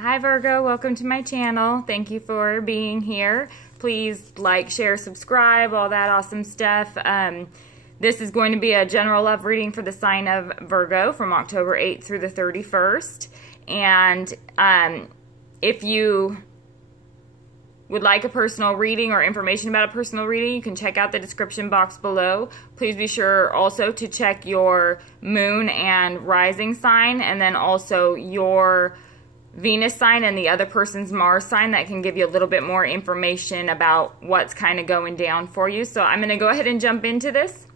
Hi Virgo, welcome to my channel. Thank you for being here. Please like, share, subscribe, all that awesome stuff. This is going to be a general love reading for the sign of Virgo from October 8th through the 31st. And if you would like a personal reading or information about a personal reading, you can check out the description box below. Please be sure also to check your moon and rising sign, and then also your Venus sign and the other person's Mars sign. That can give you a little bit more information about what's kind of going down for you. So I'm going to go ahead and jump into this.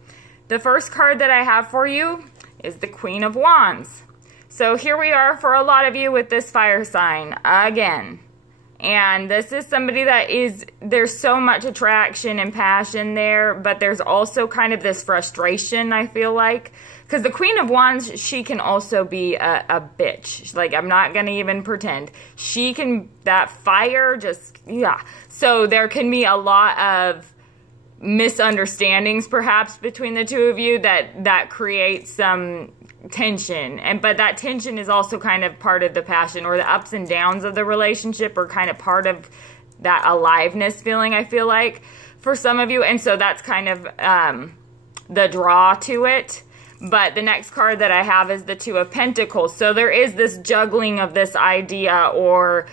The first card that I have for you is the Queen of Wands. So here we are for a lot of you with this fire sign again. And this is somebody that there's so much attraction and passion there, but there's also kind of this frustration, I feel like. Because the Queen of Wands, she can also be a bitch. Like, I'm not going to even pretend. She can, that fire just, yeah. So there can be a lot of misunderstandings perhaps between the two of you that creates some tension, but that tension is also kind of part of the passion, or the ups and downs of the relationship are kind of part of that aliveness feeling, I feel like, for some of you. And so that's kind of the draw to it. But the next card that I have is the Two of Pentacles. So there is this juggling of this idea, or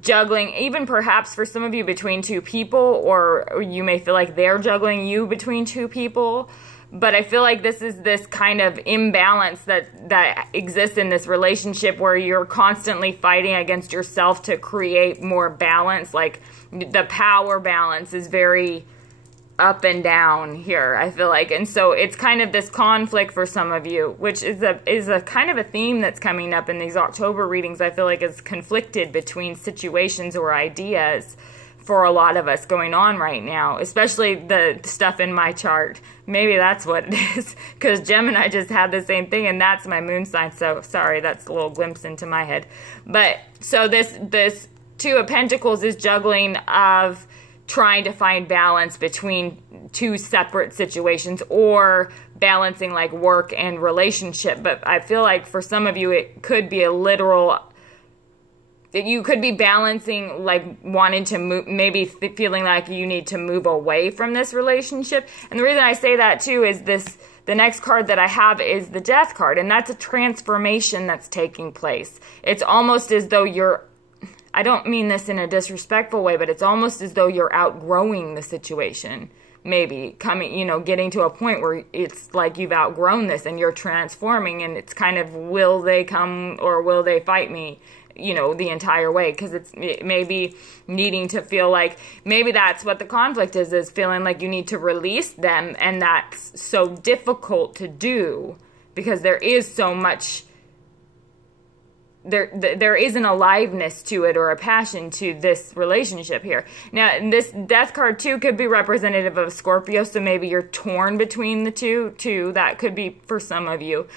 juggling even perhaps for some of you between two people, or you may feel like they're juggling you between two people. But I feel like this is this kind of imbalance that exists in this relationship, where you're constantly fighting against yourself to create more balance. Like, the power balance is very up and down here, I feel like. And so it's kind of this conflict for some of you, which is a kind of a theme that's coming up in these October readings. I feel like it's conflicted between situations or ideas for a lot of us going on right now, especially the stuff in my chart. Maybe that's what it is, because Gemini just had the same thing, and that's my moon sign. So sorry, that's a little glimpse into my head. But so this Two of Pentacles is juggling of trying to find balance between two separate situations, or balancing like work and relationship. But I feel like for some of you, it could be a literal, you could be balancing, like wanting to move, maybe feeling like you need to move away from this relationship. And the reason I say that too is the next card that I have is the Death card, and that's a transformation that's taking place. It's almost as though I don't mean this in a disrespectful way, but it's almost as though you're outgrowing the situation. Maybe getting to a point where it's like you've outgrown this and you're transforming, and it's kind of, will they come or will they fight me, the entire way? Because it may be needing to feel like, maybe that's what the conflict is feeling like you need to release them, and that's so difficult to do because there is so much, there is an aliveness to it, or a passion to this relationship here. Now, this Death card too could be representative of Scorpio, so maybe you're torn between the two too. That could be for some of you,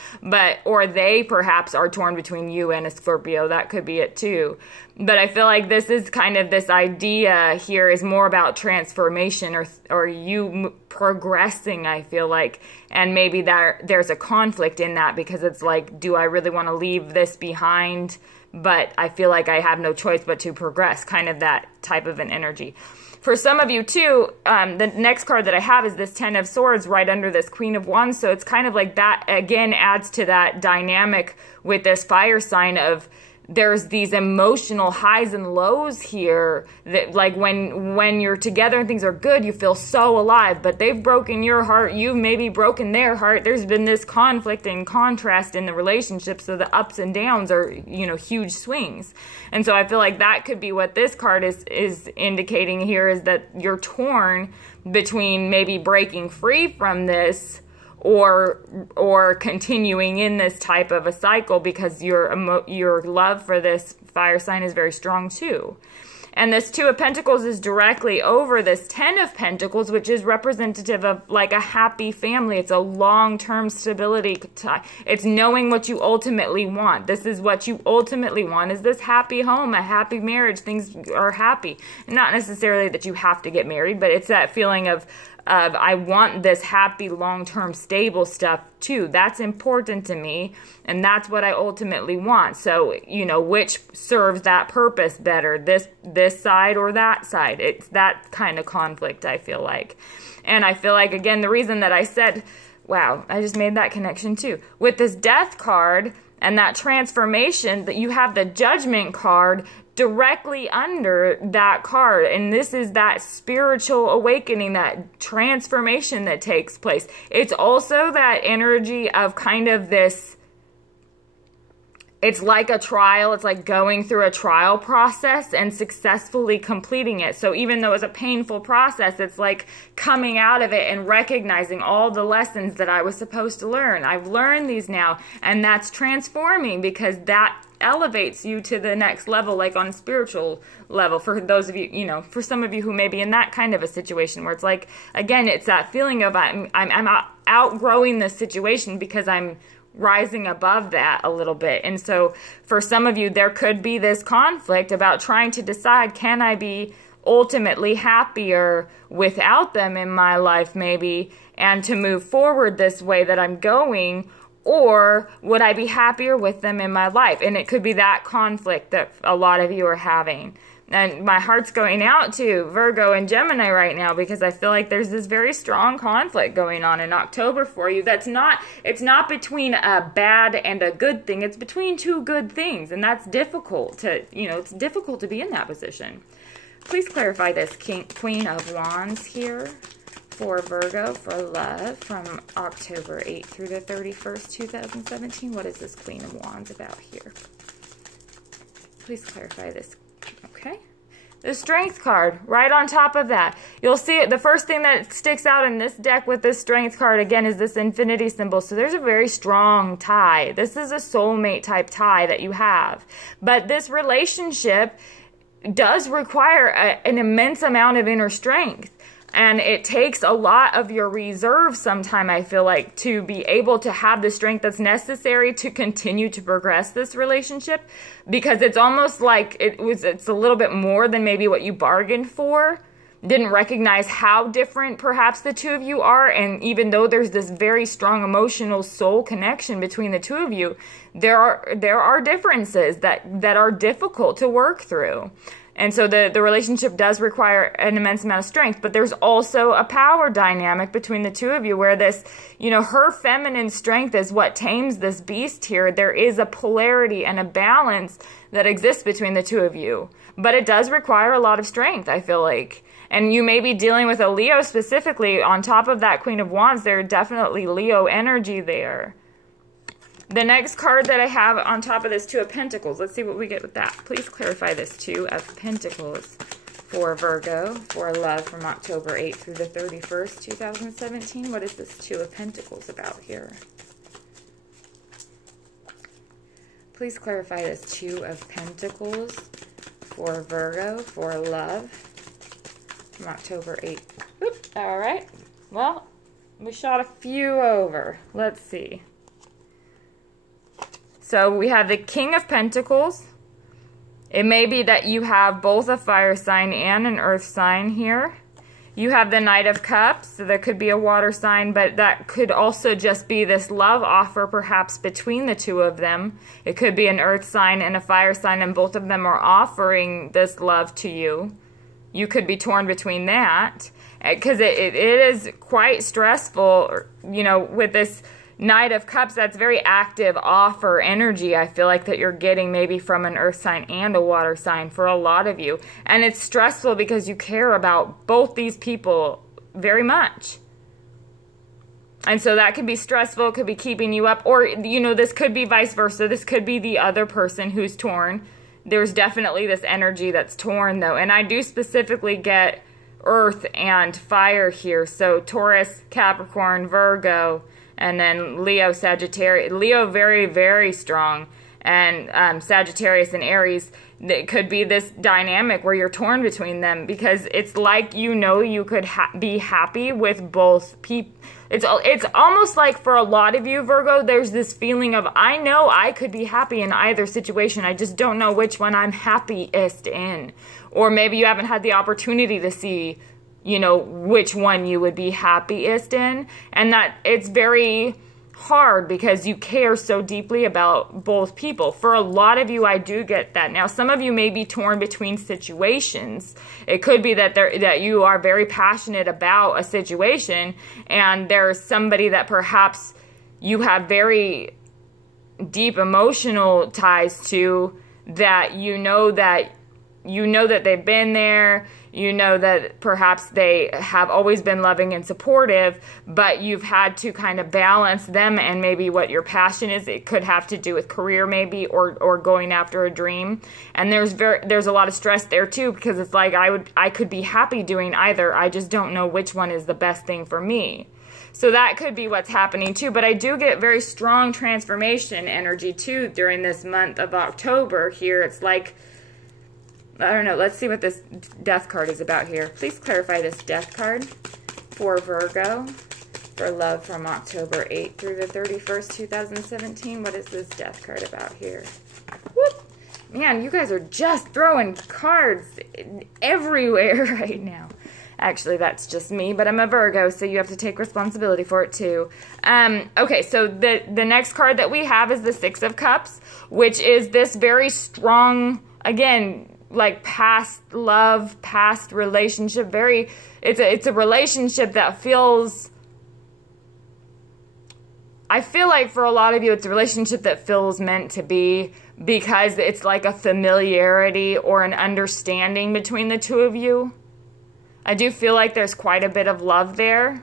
or they perhaps are torn between you and a Scorpio. That could be it too. But I feel like this is kind of, this idea here is more about transformation, or you progressing, I feel like. And maybe there's a conflict in that, because it's like, do I really want to leave this behind? But I feel like I have no choice but to progress, kind of that type of an energy. For some of you too, the next card that I have is this Ten of Swords right under this Queen of Wands. So it's kind of like that, again, adds to that dynamic with this fire sign of, there's these emotional highs and lows here, that like when you're together and things are good, you feel so alive, but they've broken your heart, you've maybe broken their heart. There's been this conflict and contrast in the relationship, so the ups and downs are, huge swings. And so I feel like that could be what this card is indicating here, is that you're torn between maybe breaking free from this, or continuing in this type of a cycle, because your love for this fire sign is very strong too. And this Two of Pentacles is directly over this Ten of Pentacles, which is representative of like a happy family. It's a long-term stability. It's knowing what you ultimately want. This is what you ultimately want, is this happy home, a happy marriage. Things are happy. Not necessarily that you have to get married, but it's that feeling of of I want this happy, long-term, stable stuff too. That's important to me, and that's what I ultimately want. So, you know, which serves that purpose better, this side or that side? It's that kind of conflict, I feel like. And I feel like, again, the reason that I said, wow, I just made that connection too. With this Death card and that transformation, that you have the Judgment card directly under that card, and this is that spiritual awakening, that transformation that takes place. It's also that energy of kind of this, it's like a trial. It's like going through a trial process and successfully completing it. So even though it's a painful process, it's like coming out of it and recognizing all the lessons that I was supposed to learn. I've learned these now, and that's transforming, because that elevates you to the next level, like on a spiritual level. For those of you, you know, for some of you who may be in that kind of a situation where it's like, again, it's that feeling of I'm outgrowing this situation because I'm rising above that a little bit. And so for some of you, there could be this conflict about trying to decide, can I be ultimately happier without them in my life maybe, and to move forward this way that I'm going, or would I be happier with them in my life? And it could be that conflict that a lot of you are having. And my heart's going out to Virgo and Gemini right now, because I feel like there's this very strong conflict going on in October for you. It's not between a bad and a good thing. It's between two good things. And that's difficult to, you know, it's difficult to be in that position. Please clarify this Queen of Wands here for Virgo for love from October 8th through the 31st, 2017. What is this Queen of Wands about here? Please clarify this. Okay. The Strength card, right on top of that. You'll see it. The first thing that sticks out in this deck with this Strength card, again, is this infinity symbol. So there's a very strong tie. This is a soulmate type tie that you have. But this relationship does require an immense amount of inner strength. And it takes a lot of your reserve sometime, I feel like, to be able to have the strength that's necessary to continue to progress this relationship, because it's almost like it's a little bit more than maybe what you bargained for. Didn't recognize how different perhaps the two of you are, and even though there's this very strong emotional soul connection between the two of you, there are differences that are difficult to work through. And so the relationship does require an immense amount of strength, but there's also a power dynamic between the two of you where this, you know, her feminine strength is what tames this beast here. There is a polarity and a balance that exists between the two of you, but it does require a lot of strength, I feel like. And you may be dealing with a Leo specifically. On top of that Queen of Wands, there's definitely Leo energy there. The next card that I have on top of this Two of Pentacles, let's see what we get with that. Please clarify this Two of Pentacles for Virgo, for love from October 8th through the 31st, 2017. What is this Two of Pentacles about here? Please clarify this Two of Pentacles for Virgo, for love from October 8th. Oops, all right. Well, we shot a few over. Let's see. So we have the King of Pentacles. It may be that you have both a fire sign and an earth sign here. You have the Knight of Cups, so there could be a water sign, but that could also just be this love offer perhaps between the two of them. It could be an earth sign and a fire sign, and both of them are offering this love to you. You could be torn between that, because it is quite stressful, you know, with this Knight of Cups. That's very active offer energy, I feel like, that you're getting maybe from an earth sign and a water sign for a lot of you. And it's stressful because you care about both these people very much. And so that could be stressful, could be keeping you up. Or, you know, this could be vice versa. This could be the other person who's torn. There's definitely this energy that's torn, though. And I do specifically get earth and fire here. So Taurus, Capricorn, Virgo, and then Leo, Sagittarius. Leo very, very strong. And Sagittarius and Aries, it could be this dynamic where you're torn between them, because it's like, you know, you could be happy with both people. It's almost like for a lot of you, Virgo, there's this feeling of, I know I could be happy in either situation. I just don't know which one I'm happiest in. Or maybe you haven't had the opportunity to see, you know, which one you would be happiest in. And that it's very hard because you care so deeply about both people. For a lot of you, I do get that. Now, some of you may be torn between situations. It could be that you are very passionate about a situation, and there's somebody that perhaps you have very deep emotional ties to, that you know that they've been there, you know that perhaps they have always been loving and supportive, but you've had to kind of balance them and maybe what your passion is. It could have to do with career maybe, or going after a dream. And there's a lot of stress there too, because it's like I could be happy doing either. I just don't know which one is the best thing for me. So that could be what's happening too. But I do get very strong transformation energy too during this month of October here. It's like, I don't know. Let's see what this death card is about here. Please clarify this death card for Virgo, for love from October 8th through the 31st, 2017. What is this death card about here? Whoop. Man, you guys are just throwing cards everywhere right now. Actually, that's just me, but I'm a Virgo, so you have to take responsibility for it too. Okay, so the next card that we have is the Six of Cups, which is this very strong, again, like past love, past relationship. It's a relationship that feels, I feel like for a lot of you, it's a relationship that feels meant to be, because it's like a familiarity or an understanding between the two of you. I do feel like there's quite a bit of love there.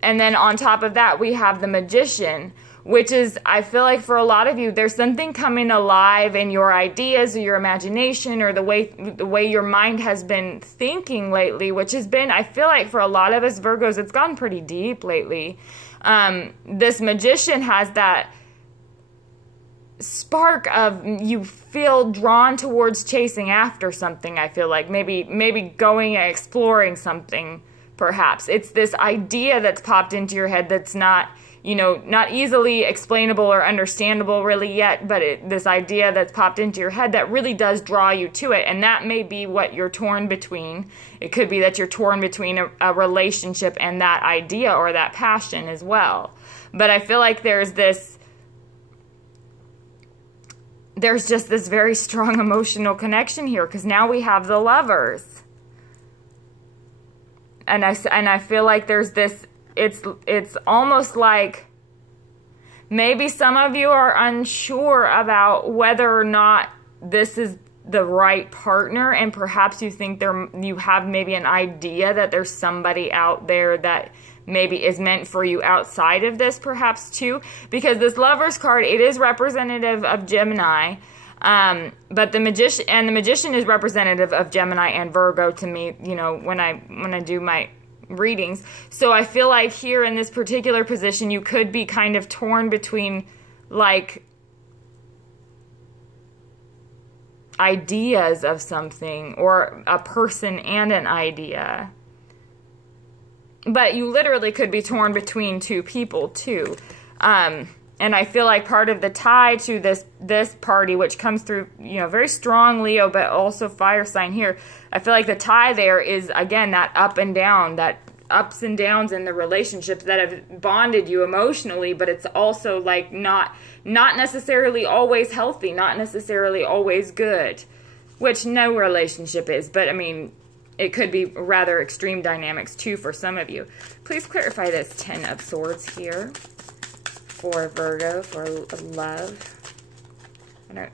And then on top of that, we have the Magician, which is, I feel like for a lot of you, there's something coming alive in your ideas or your imagination, or the way your mind has been thinking lately, which has been, I feel like for a lot of us Virgos, it's gone pretty deep lately. This Magician has that spark of, you feel drawn towards chasing after something. I feel like maybe going and exploring something, perhaps. It's this idea that's popped into your head that's not, you know, not easily explainable or understandable really yet, but this idea that's popped into your head that really does draw you to it. And that may be what you're torn between. It could be that you're torn between a relationship and that idea or that passion as well. But I feel like there's just this very strong emotional connection here, because now we have the Lovers. And I feel like there's this, it's almost like maybe some of you are unsure about whether or not this is the right partner, and perhaps you think you have maybe an idea that there's somebody out there that maybe is meant for you outside of this, perhaps too, because this Lovers card, it is representative of Gemini, but the Magician is representative of Gemini and Virgo to me, you know, when I do my readings. So I feel like here in this particular position, you could be kind of torn between like ideas of something, or a person and an idea. But you literally could be torn between two people too. And I feel like part of the tie to this party, which comes through, you know, very strong Leo, but also fire sign here. I feel like the tie there is, again, that up and down, that ups and downs in the relationships that have bonded you emotionally, but it's also like not necessarily always healthy, not necessarily always good, which no relationship is. But I mean, it could be rather extreme dynamics too for some of you. Please clarify this Ten of Swords here for Virgo, for love.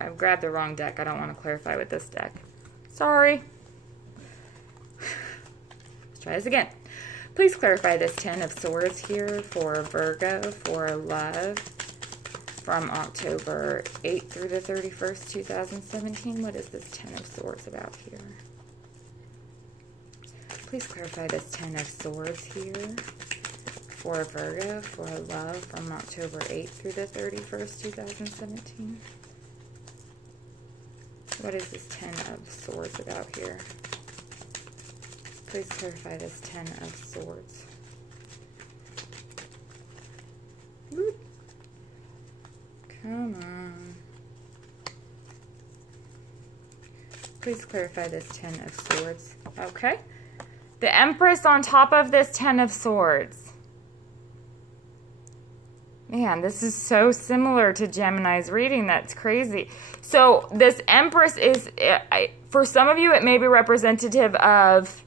I've grabbed the wrong deck. I don't want to clarify with this deck. Sorry. Let's try this again. Please clarify this Ten of Swords here for Virgo, for love from October 8th through the 31st, 2017. What is this Ten of Swords about here? Please clarify this Ten of Swords here for Virgo, for love from October 8th through the 31st, 2017. What is this Ten of Swords about here? Please clarify this Ten of Swords. Whoop. Come on. Please clarify this Ten of Swords. Okay. The Empress on top of this Ten of Swords. Man, this is so similar to Gemini's reading. That's crazy. So this Empress is, for some of you, it may be representative of,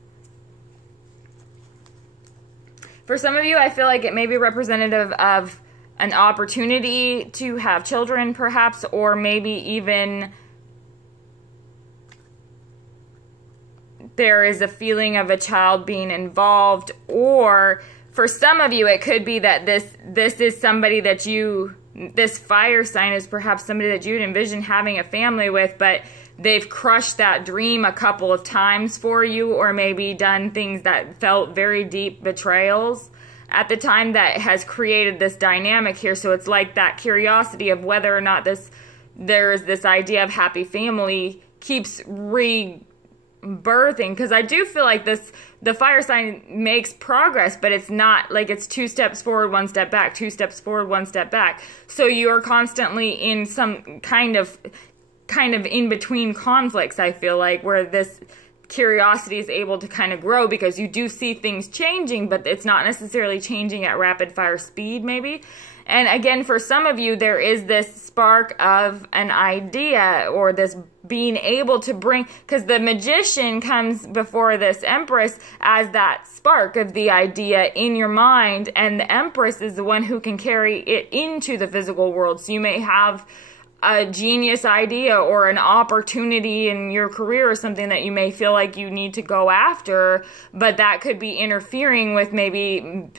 for some of you, I feel like it may be representative of an opportunity to have children, perhaps, or maybe even there is a feeling of a child being involved, or for some of you, it could be that this is somebody that this fire sign is perhaps somebody that you'd envision having a family with, but they've crushed that dream a couple of times for you, or maybe done things that felt very deep betrayals at the time that has created this dynamic here. So it's like that curiosity of whether or not there is this idea of happy family keeps rebirthing, because I do feel like the fire sign makes progress, but it's not like it's 2 steps forward, 1 step back, 2 steps forward, 1 step back. So you're constantly in some kind of in between conflicts, I feel like, where this curiosity is able to kind of grow because you do see things changing, but it's not necessarily changing at rapid fire speed, maybe. And again, for some of you, there is this spark of an idea, or this being able to bring, because the Magician comes before this Empress as that spark of the idea in your mind, and the Empress is the one who can carry it into the physical world. So you may have a genius idea or an opportunity in your career or something that you may feel like you need to go after, but that could be interfering with maybe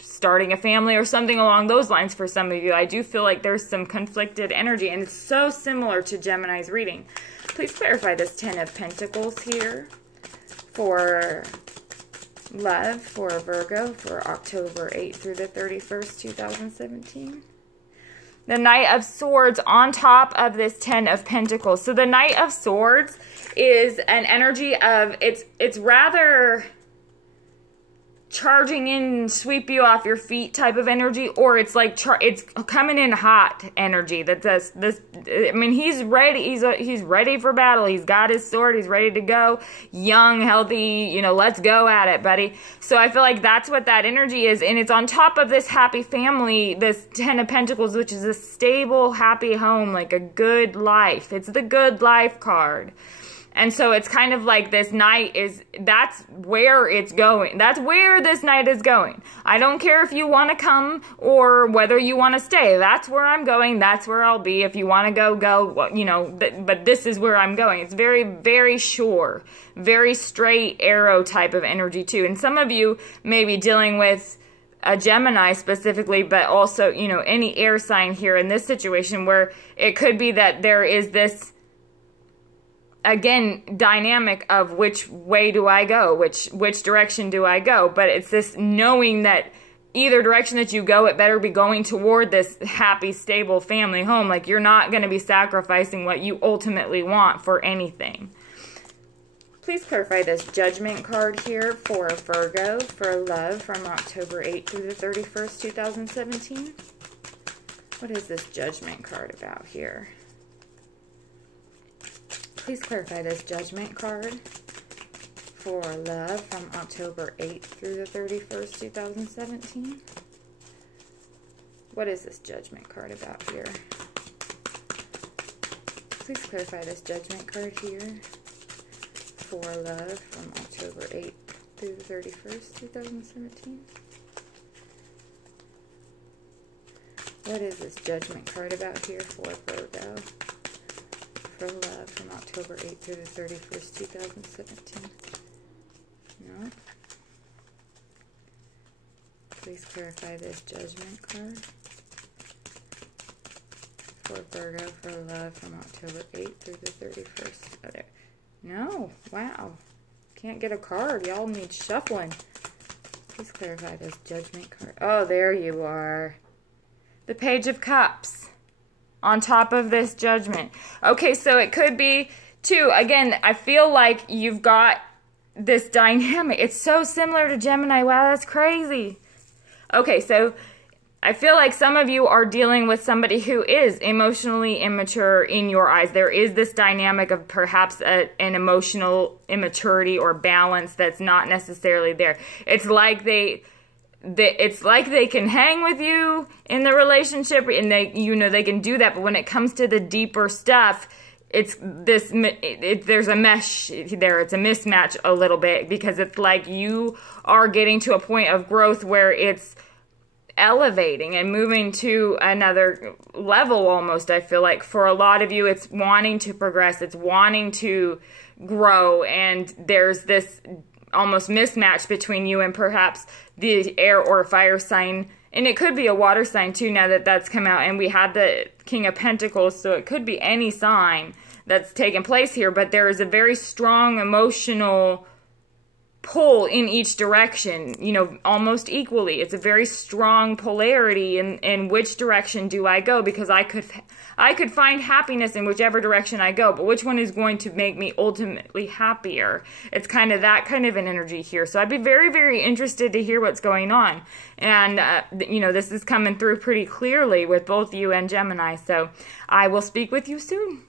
starting a family or something along those lines for some of you. I do feel like there's some conflicted energy, and it's so similar to Gemini's reading. Please clarify this Ten of Pentacles here for love for Virgo for October 8th through the 31st, 2017. The Knight of Swords on top of this Ten of Pentacles. So the Knight of Swords is an energy of, it's rather charging in, sweep you off your feet type of energy, or it's like it's coming in hot energy. That this I mean, he's ready. He's ready for battle. He's got his sword. He's ready to go. Young, healthy. You know, let's go at it, buddy. So I feel like that's what that energy is, and it's on top of this happy family, this Ten of Pentacles, which is a stable, happy home, like a good life. It's the good life card. And so it's kind of like this knight that's where it's going. That's where this knight is going. I don't care if you want to come or whether you want to stay. That's where I'm going. That's where I'll be. If you want to go, go, you know, but this is where I'm going. It's very, very sure, very straight arrow type of energy too. And some of you may be dealing with a Gemini specifically, but also, you know, any air sign here in this situation where it could be that there is this, again, dynamic of which way do I go, which direction do I go, but it's this knowing that either direction that you go, it better be going toward this happy, stable family home. Like, you're not going to be sacrificing what you ultimately want for anything. Please clarify this Judgment card here for Virgo for love from October 8th through the 31st, 2017. What is this Judgment card about here? Please clarify this Judgment card for love from October 8th through the 31st, 2017. What is this Judgment card about here? Please clarify this Judgment card here for love from October 8th through the 31st, 2017. What is this Judgment card about here for Virgo for love from October 8th through the 31st, 2017? No. Please clarify this Judgment card for Virgo for love from October 8th through the 31st. Oh, there. No. Wow. Can't get a card. Y'all need shuffling. Please clarify this Judgment card. Oh, there you are. The Page of Cups on top of this Judgment. Okay, so it could be, too, again, I feel like you've got this dynamic. It's so similar to Gemini. Wow, that's crazy. Okay, so I feel like some of you are dealing with somebody who is emotionally immature in your eyes. There is this dynamic of perhaps an emotional immaturity or balance that's not necessarily there. It's like they can hang with you in the relationship, and they can do that, but when it comes to the deeper stuff, there's a mesh there. It's a mismatch a little bit, because it's like you are getting to a point of growth where it's elevating and moving to another level almost. I feel like for a lot of you, it's wanting to progress, it's wanting to grow, and there's this almost mismatch between you and perhaps the air or fire sign, and it could be a water sign too, now that that's come out. And we had the King of Pentacles, so it could be any sign that's taken place here, but there is a very strong emotional pull in each direction, you know, almost equally. It's a very strong polarity in which direction do I go, because I could find happiness in whichever direction I go, but which one is going to make me ultimately happier? It's kind of that kind of an energy here. So I'd be very, very interested to hear what's going on. And, you know, this is coming through pretty clearly with both you and Gemini. So I will speak with you soon.